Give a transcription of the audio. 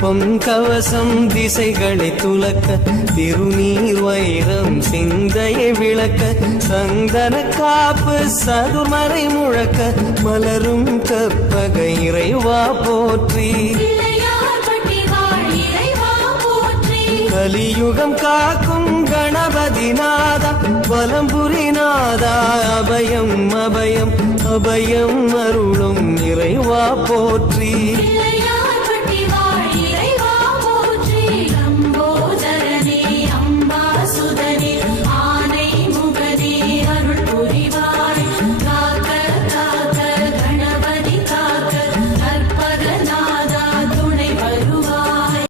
பொன்கவசம் திசைகளை துலக்க திருநீர் வைரம் சிந்தையை விளக்க சந்தன காப்பு சதுர்மறை முழக்க மலரும் கற்பக இறைவா போற்றி கலியுகம் காக்கும் கணபதி நாதா வலம்புரி நாதா அபயம் அபயம் அபயம் அருளும் இறைவா போற்றி